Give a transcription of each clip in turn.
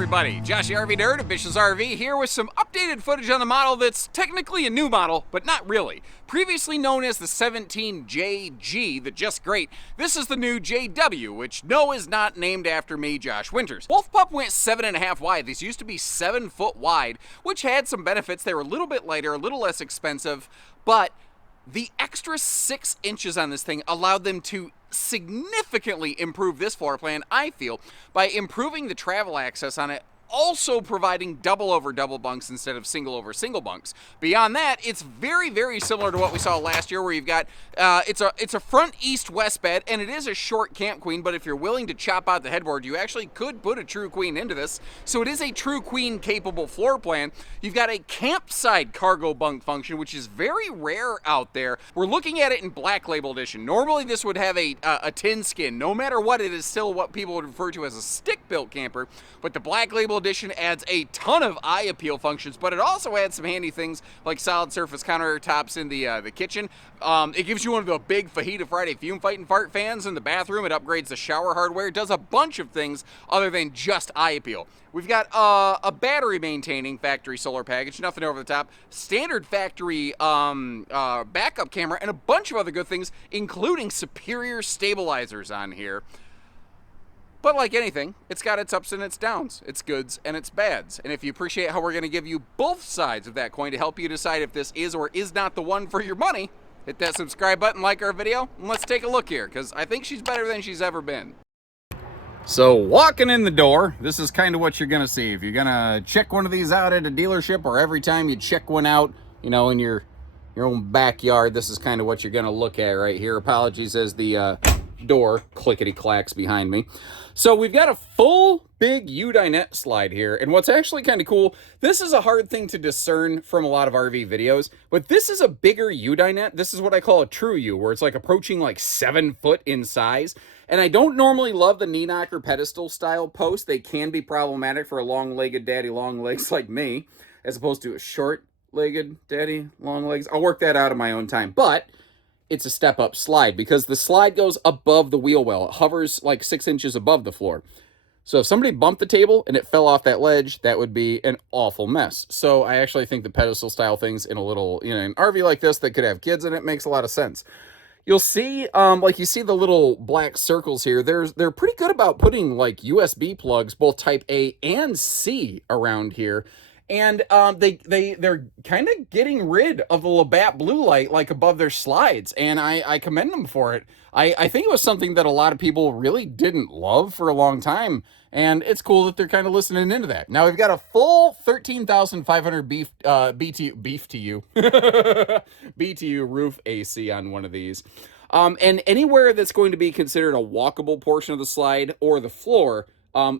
everybody, Josh the RV Nerd of Bish's RV here with some updated footage on the model that's technically a new model, but not really. Previously known as the 17JG, the Just Great, this is the new JW, which no is not named after me, Josh Winters. Both Pup went 7.5 wide. These used to be 7 foot wide, which had some benefits. They were a little bit lighter, a little less expensive, but the extra 6 inches on this thing allowed them to significantly improve this floor plan, I feel, by improving the travel access on it, also providing double over double bunks instead of single over single bunks. Beyond that, it's very, very similar to what we saw last year, where you've got it's a front east-west bed, and it is a short camp queen, but if you're willing to chop out the headboard, you actually could put a true queen into this. So it is a true queen capable floor plan. You've got a campside cargo bunk function, which is very rare out there. We're looking at it in Black Label Edition. Normally this would have a tin skin. No matter what, it is still what people would refer to as a stick-built camper, but the Black Label Edition adds a ton of eye appeal functions, but it also adds some handy things like solid surface countertops in the kitchen. It gives you one of the big Fajita Friday fume fight and fart fans in the bathroom. It upgrades the shower hardware. It does a bunch of things other than just eye appeal. We've got a battery maintaining factory solar package, nothing over the top, standard factory backup camera, and a bunch of other good things, including superior stabilizers on here. But like anything, it's got its ups and its downs, its goods and its bads. And if you appreciate how we're going to give you both sides of that coin to help you decide if this is or is not the one for your money, hit that subscribe button, like our video, and let's take a look here, because I think she's better than she's ever been. So walking in the door, this is kind of what you're going to see. If you're going to check one of these out at a dealership, or every time you check one out, you know, in your own backyard, this is kind of what you're going to look at right here. Apologies as the door clickety clacks behind me. So we've got a full big U-dinette slide here, and what's actually kind of cool, this is a hard thing to discern from a lot of RV videos, but this is a bigger U-dinette. This is what I call a true U, where it's like approaching like 7 foot in size. And I don't normally love the knee knocker pedestal style post. They can be problematic for a long-legged daddy long legs like me, as opposed to a short-legged daddy long legs. I'll work that out in my own time, but it's a step-up slide because the slide goes above the wheel well. It hovers like 6 inches above the floor. So if somebody bumped the table and it fell off that ledge, that would be an awful mess. So I actually think the pedestal style things in a little, you know, an RV like this that could have kids in it makes a lot of sense. You'll see, like you see the little black circles here, they're pretty good about putting like USB plugs, both type A and C around here. And they're kind of getting rid of the Labatt blue light like above their slides, and I commend them for it. I think it was something that a lot of people really didn't love for a long time, and it's cool that they're kind of listening into that. Now we've got a full 13,500 BTU BTU roof AC on one of these, and anywhere that's going to be considered a walkable portion of the slide or the floor,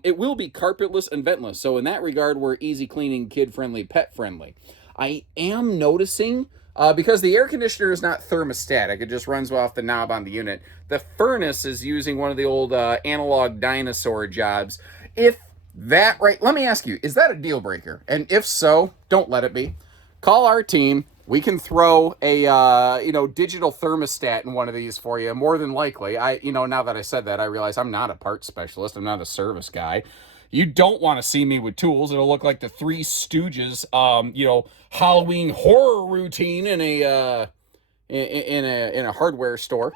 it will be carpetless and ventless. So in that regard, we're easy cleaning, kid-friendly, pet-friendly. I am noticing, because the air conditioner is not thermostatic, it just runs off the knob on the unit, the furnace is using one of the old analog dinosaur jobs. If that, right, let me ask you, is that a deal breaker? And if so, don't let it be. Call our team. We can throw a, digital thermostat in one of these for you, more than likely. Now that I said that, I realize I'm not a parts specialist. I'm not a service guy. You don't want to see me with tools. It'll look like the Three Stooges, Halloween horror routine in a hardware store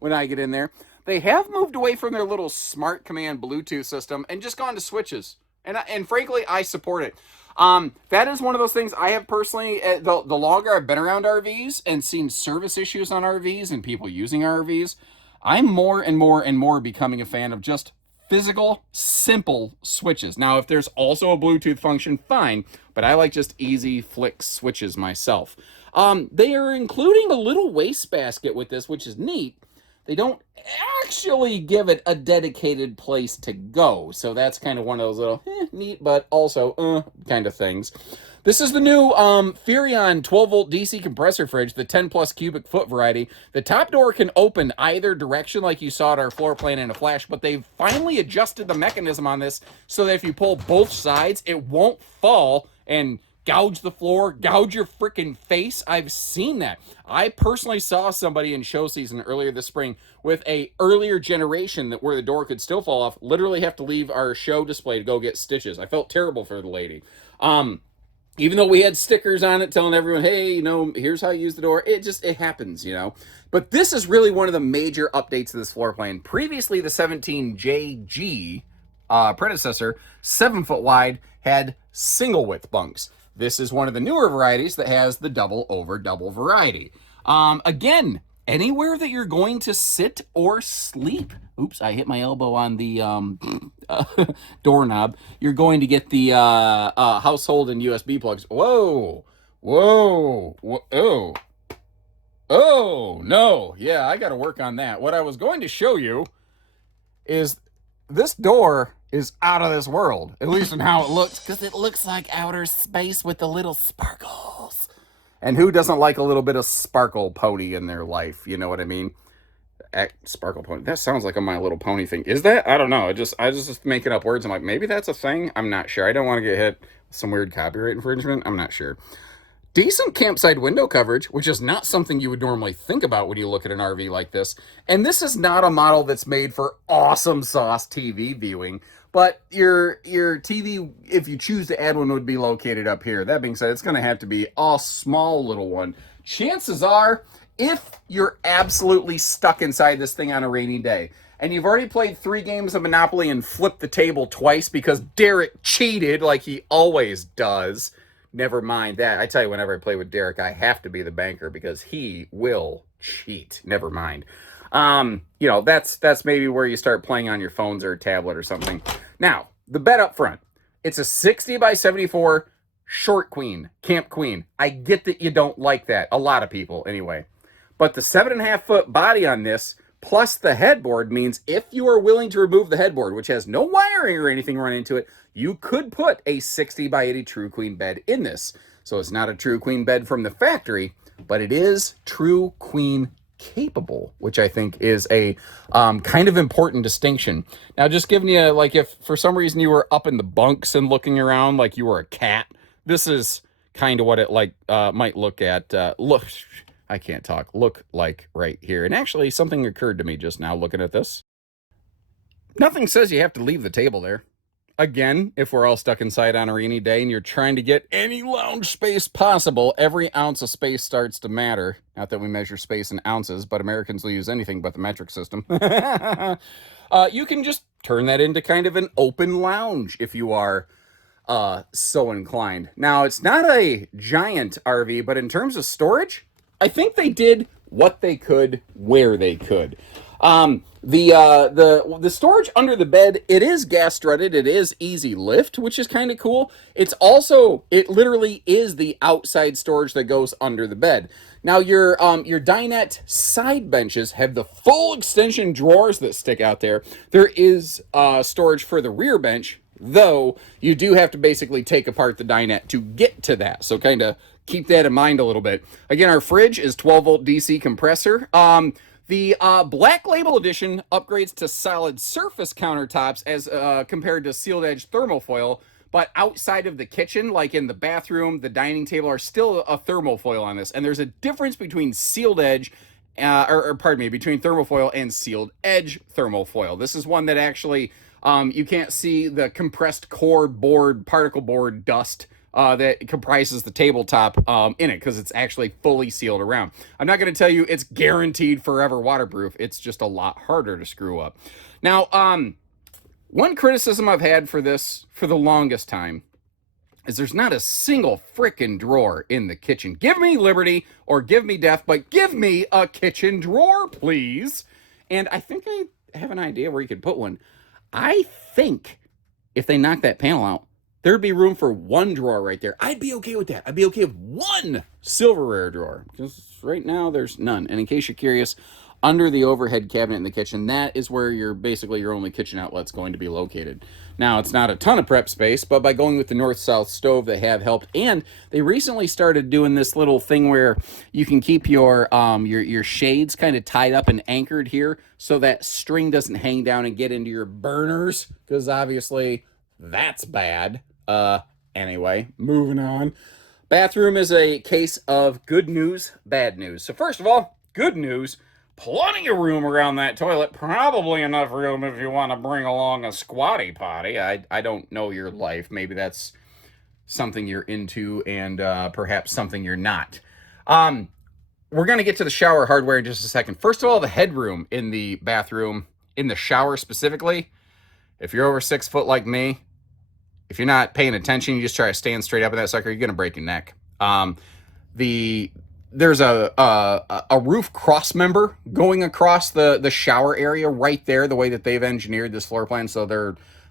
when I get in there. They have moved away from their little smart command Bluetooth system and just gone to switches. And frankly, I support it. That is one of those things I have personally, the longer I've been around RVs and seen service issues on RVs and people using RVs, I'm more and more becoming a fan of just physical, simple switches. Now, if there's also a Bluetooth function, fine, but I like just easy flick switches myself. They are including a little wastebasket with this, which is neat. They don't actually give it a dedicated place to go. So that's kind of one of those little neat, but also kind of things. This is the new Furrion 12-volt DC compressor fridge, the 10-plus cubic foot variety. The top door can open either direction like you saw at our floor plan in a flash, but they've finally adjusted the mechanism on this so that if you pull both sides, it won't fall and gouge the floor, gouge your freaking face. I've seen that. I personally saw somebody in show season earlier this spring with a earlier generation that where the door could still fall off, literally have to leave our show display to go get stitches. I felt terrible for the lady. Even though we had stickers on it telling everyone, hey, here's how you use the door, it happens. But this is really one of the major updates to this floor plan. Previously, the 17JG predecessor, 7 foot wide, had single width bunks. This is one of the newer varieties that has the double over double variety. Again, anywhere that you're going to sit or sleep. Oops, I hit my elbow on the doorknob. You're going to get the household and USB plugs. Whoa, oh, no. Yeah, I got to work on that. What I was going to show you is this door is out of this world, at least in how it looks, because it looks like outer space with the little sparkles. And who doesn't like a little bit of sparkle pony in their life? You know what I mean? Sparkle pony. That sounds like a My Little Pony thing. Is that? I don't know. I was just making up words. I'm like, maybe that's a thing. I'm not sure. I don't want to get hit with some weird copyright infringement. I'm not sure. Decent campsite window coverage, which is not something you would normally think about when you look at an RV like this. And this is not a model that's made for awesome sauce TV viewing, but your TV, if you choose to add one, would be located up here. That being said, it's going to have to be a small little one. Chances are, if you're absolutely stuck inside this thing on a rainy day, and you've already played 3 games of Monopoly and flipped the table twice because Derek cheated like he always does, never mind that. I tell you, whenever I play with Derek, I have to be the banker because he will cheat. Never mind. That's maybe where you start playing on your phones or a tablet or something. Now, the bed up front. It's a 60 by 74 short queen, camp queen. I get that you don't like that. A lot of people, anyway. But the 7.5 foot body on this, plus the headboard, means if you are willing to remove the headboard, which has no wiring or anything run into it, you could put a 60 by 80 true queen bed in this. So it's not a true queen bed from the factory, but it is true queen capable, which I think is a kind of important distinction. Now, just giving you, like, if for some reason you were up in the bunks and looking around like you were a cat, this is kind of what it might look like right here. And actually, something occurred to me just now looking at this. Nothing says you have to leave the table there. Again, if we're all stuck inside on a rainy day and you're trying to get any lounge space possible, every ounce of space starts to matter. Not that we measure space in ounces, but Americans will use anything but the metric system. You can just turn that into kind of an open lounge if you are so inclined. Now, it's not a giant RV, but in terms of storage, I think they did what they could, where they could. The storage under the bed, it is gas strutted. It is easy lift, which is kind of cool. It literally is the outside storage that goes under the bed. Now your dinette side benches have the full extension drawers that stick out there. There is storage for the rear bench, though you do have to basically take apart the dinette to get to that. So kind of keep that in mind a little bit. Again, our fridge is 12 volt DC compressor. The Black Label Edition upgrades to solid surface countertops as compared to sealed edge thermofoil, but outside of the kitchen, like in the bathroom, the dining table, are still a thermofoil on this. And there's a difference between sealed edge, between thermofoil and sealed edge thermofoil. This is one that actually you can't see the compressed core board, particle board dust that comprises the tabletop in it, because it's actually fully sealed around. I'm not going to tell you it's guaranteed forever waterproof. It's just a lot harder to screw up. Now, one criticism I've had for this for the longest time is there's not a single frickin' drawer in the kitchen. Give me liberty or give me death, but give me a kitchen drawer, please. And I think I have an idea where you could put one. I think if they knock that panel out, there'd be room for one drawer right there. I'd be okay with that. I'd be okay with one silverware drawer, because right now there's none. And in case you're curious, under the overhead cabinet in the kitchen, that is where your only kitchen outlet's going to be located. Now, it's not a ton of prep space, but by going with the north-south stove, they have helped. And they recently started doing this little thing where you can keep your shades kind of tied up and anchored here so that string doesn't hang down and get into your burners, because obviously that's bad. Anyway, moving on. Bathroom is a case of good news, bad news. So first of all, good news. Plenty of room around that toilet. Probably enough room if you want to bring along a squatty potty. I don't know your life. Maybe that's something you're into and perhaps something you're not. We're going to get to the shower hardware in just a second. First of all, the headroom in the bathroom, in the shower specifically, if you're over 6 foot like me, if you're not paying attention, you just try to stand straight up in that sucker, you're going to break your neck. There's a roof cross member going across the shower area right there, the way that they've engineered this floor plan. So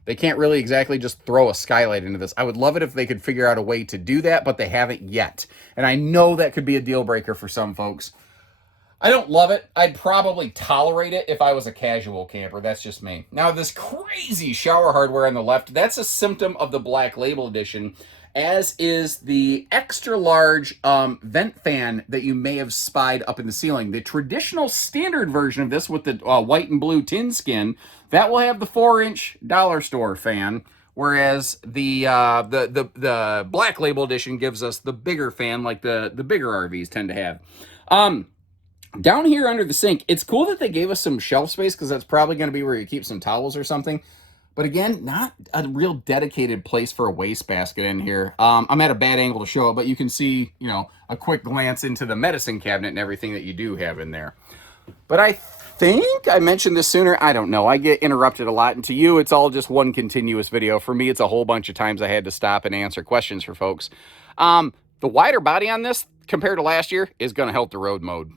they can't really exactly just throw a skylight into this. I would love it if they could figure out a way to do that, but they haven't yet. And I know that could be a deal breaker for some folks. I don't love it. I'd probably tolerate it if I was a casual camper. That's just me. Now, this crazy shower hardware on the left, that's a symptom of the Black Label Edition, as is the extra large vent fan that you may have spied up in the ceiling. The traditional standard version of this with the white and blue tin skin, that will have the 4-inch dollar store fan, whereas the Black Label Edition gives us the bigger fan like the bigger RVs tend to have. Down here under the sink, it's cool that they gave us some shelf space because that's probably going to be where you keep some towels or something. But again, not a real dedicated place for a wastebasket in here. I'm at a bad angle to show it, but you can see, a quick glance into the medicine cabinet and everything that you do have in there. But I think I mentioned this sooner. I don't know. I get interrupted a lot. And to you, it's all just one continuous video. For me, it's a whole bunch of times I had to stop and answer questions for folks. The wider body on this compared to last year is going to help the road mode.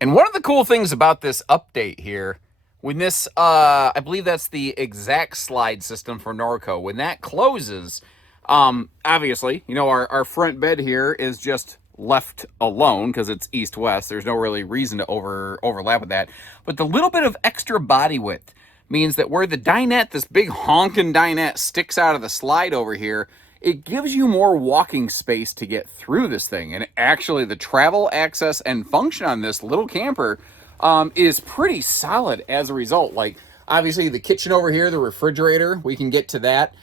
And one of the cool things about this update here, when this, I believe that's the exact slide system for Norco, when that closes, obviously, our front bed here is just left alone because it's east-west. There's no really reason to overlap with that. But the little bit of extra body width means that where the dinette, this big honking dinette, sticks out of the slide over here, it gives you more walking space to get through this thing. And actually, the travel, access, and function on this little camper is pretty solid as a result. Like, obviously, the kitchen over here, the refrigerator, we can get to that.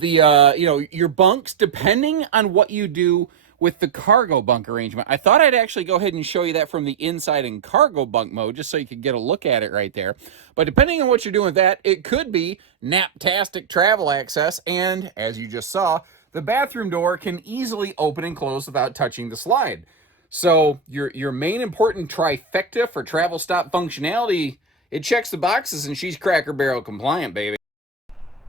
Your bunks, depending on what you do with the cargo bunk arrangement. I thought I'd actually go ahead and show you that from the inside in cargo bunk mode, just so you could get a look at it right there. But depending on what you're doing with that, it could be naptastic travel access, and as you just saw, the bathroom door can easily open and close without touching the slide. So your main important trifecta for travel stop functionality, it checks the boxes, and she's Cracker Barrel compliant, baby.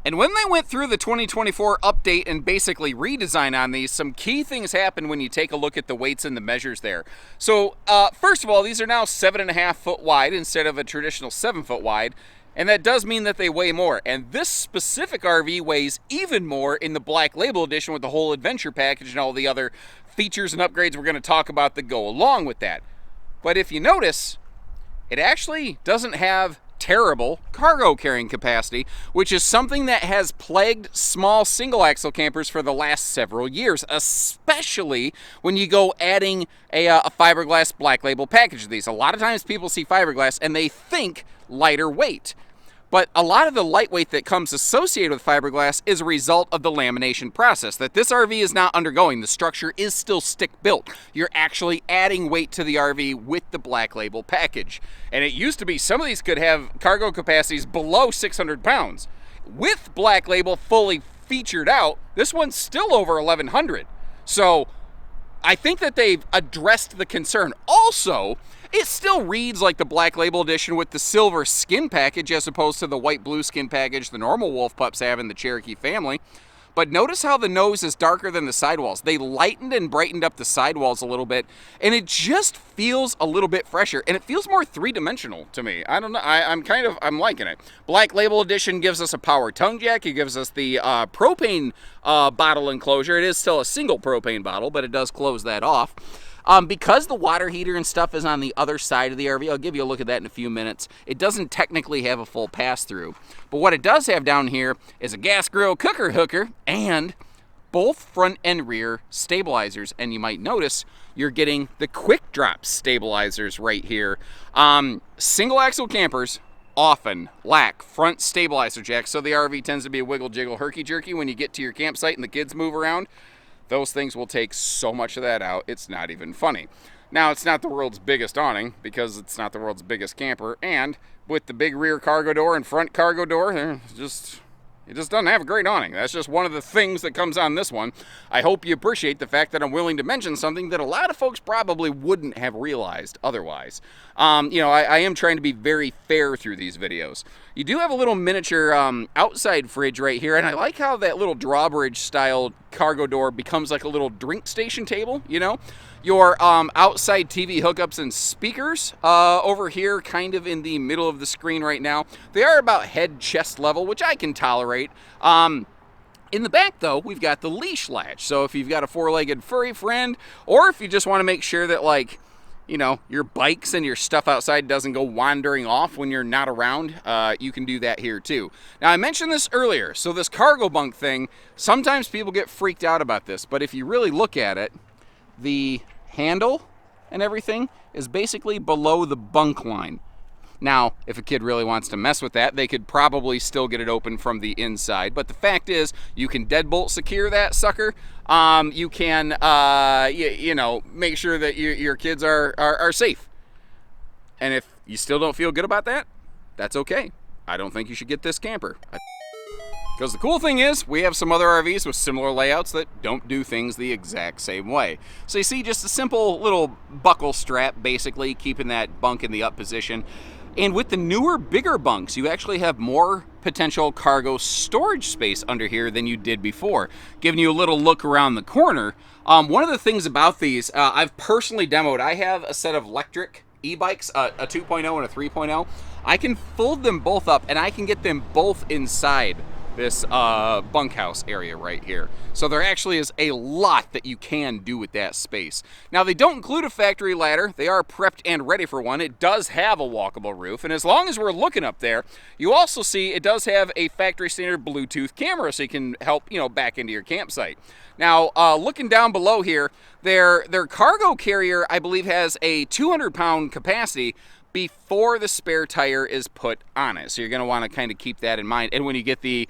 And when they went through the 2024 update and basically redesign on these, some key things happen when you take a look at the weights and the measures there. So first of all, these are now 7.5 foot wide instead of a traditional 7 foot wide. And that does mean that they weigh more. And this specific RV weighs even more in the Black Label Edition with the whole adventure package and all the other features and upgrades we're going to talk about that go along with that. But if you notice, it actually doesn't have terrible cargo carrying capacity, which is something that has plagued small single axle campers for the last several years, especially when you go adding a fiberglass Black Label package to these. A lot of times people see fiberglass and they think lighter weight. But a lot of the lightweight that comes associated with fiberglass is a result of the lamination process that this RV is not undergoing. The structure is still stick-built. You're actually adding weight to the RV with the Black Label package. And it used to be some of these could have cargo capacities below 600 pounds. With Black Label fully featured out, this one's still over 1,100. So I think that they've addressed the concern. Also, it still reads like the Black Label Edition with the silver skin package as opposed to the white-blue skin package the normal Wolf Pups have in the Cherokee family. But notice how the nose is darker than the sidewalls. They lightened and brightened up the sidewalls a little bit, and it just feels a little bit fresher, and it feels more three-dimensional to me. I don't know. I'm liking it. Black Label Edition gives us a power tongue jack. It gives us the propane bottle enclosure. It is still a single propane bottle, but it does close that off. Because the water heater and stuff is on the other side of the RV, I'll give you a look at that in a few minutes. It doesn't technically have a full pass-through. But what it does have down here is a gas grill cooker hooker and both front and rear stabilizers. And you might notice you're getting the quick drop stabilizers right here. Single axle campers, often lack front stabilizer jacks, so the RV tends to be a wiggle jiggle herky jerky when you get to your campsite and the kids move around. Those things will take so much of that out, it's not even funny. Now, it's not the world's biggest awning because it's not the world's biggest camper, and with the big rear cargo door and front cargo door, it just doesn't have a great awning. That's just one of the things that comes on this one. I hope you appreciate the fact that I'm willing to mention something that a lot of folks probably wouldn't have realized otherwise. You know, I am trying to be very fair through these videos. You do have a little miniature outside fridge right here, and I like how that little drawbridge style cargo door becomes like a little drink station table, you know? Your outside TV hookups and speakers over here kind of in the middle of the screen right now. They are about head chest level, which I can tolerate. In the back, though, we've got the leash latch. So if you've got a four-legged furry friend, or if you just want to make sure that, like, you know, your bikes and your stuff outside doesn't go wandering off when you're not around, you can do that here too. Now, I mentioned this earlier. So this cargo bunk thing, sometimes people get freaked out about this, but if you really look at it, the handle and everything is basically below the bunk line. Now, if a kid really wants to mess with that, they could probably still get it open from the inside. But the fact is, you can deadbolt secure that sucker. You can, you know, make sure that your kids are safe. And if you still don't feel good about that, that's okay. I don't think you should get this camper. Because the cool thing is, we have some other RVs with similar layouts that don't do things the exact same way. So you see just a simple little buckle strap, basically, keeping that bunk in the up position. And with the newer, bigger bunks, you actually have more potential cargo storage space under here than you did before. Giving you a little look around the corner, one of the things about these, I've personally demoed, I have a set of electric e-bikes, a 2.0 and a 3.0. I can fold them both up, and I can get them both inside this bunkhouse area right here. So there actually is a lot that you can do with that space. Now, they don't include a factory ladder. They are prepped and ready for one. It does have a walkable roof, and as long as we're looking up there, you also see it does have a factory standard Bluetooth camera, so you can help, you know, back into your campsite. Now, looking down below here, their cargo carrier, I believe, has a 200-pound capacity before the spare tire is put on it. So you're going to want to kind of keep that in mind. And when you get the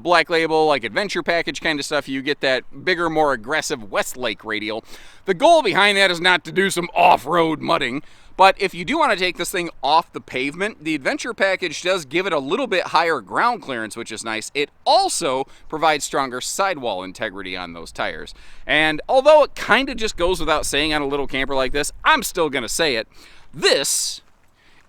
Black Label, like adventure package kind of stuff, you get that bigger, more aggressive Westlake radial. The goal behind that is not to do some off-road mudding, but if you do want to take this thing off the pavement, the adventure package does give it a little bit higher ground clearance, which is nice. It also provides stronger sidewall integrity on those tires. And although it kind of just goes without saying on a little camper like this, I'm still going to say it. This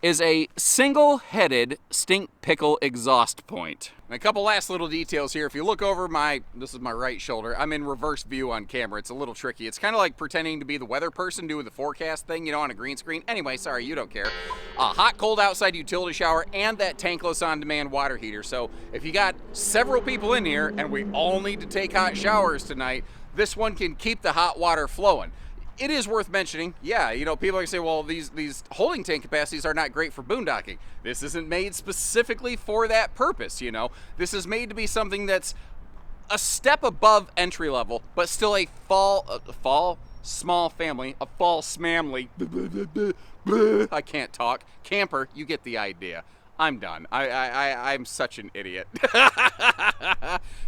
is a single-headed stink pickle exhaust point. And a couple last little details here. If you look over this is my right shoulder, I'm in reverse view on camera. It's a little tricky. It's kind of like pretending to be the weather person doing the forecast thing, you know, on a green screen. Anyway, sorry, you don't care. Hot, cold outside utility shower and that tankless on-demand water heater. So if you got several people in here and we all need to take hot showers tonight, this one can keep the hot water flowing. It is worth mentioning, yeah, you know, people are gonna say, well, these holding tank capacities are not great for boondocking. This isn't made specifically for that purpose, you know. This is made to be something that's a step above entry level, but still a small family, a fall smamly, I can't talk, camper, you get the idea. I'm done. I'm such an idiot.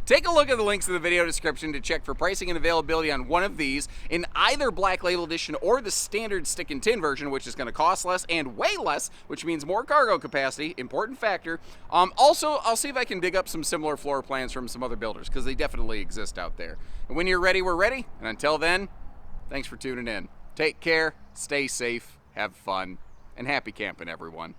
Take a look at the links in the video description to check for pricing and availability on one of these in either Black Label Edition or the standard stick and tin version, which is going to cost less and weigh less, which means more cargo capacity, important factor. Also, I'll see if I can dig up some similar floor plans from some other builders, because they definitely exist out there. And when you're ready, we're ready. And until then, thanks for tuning in. Take care, stay safe, have fun, and happy camping, everyone.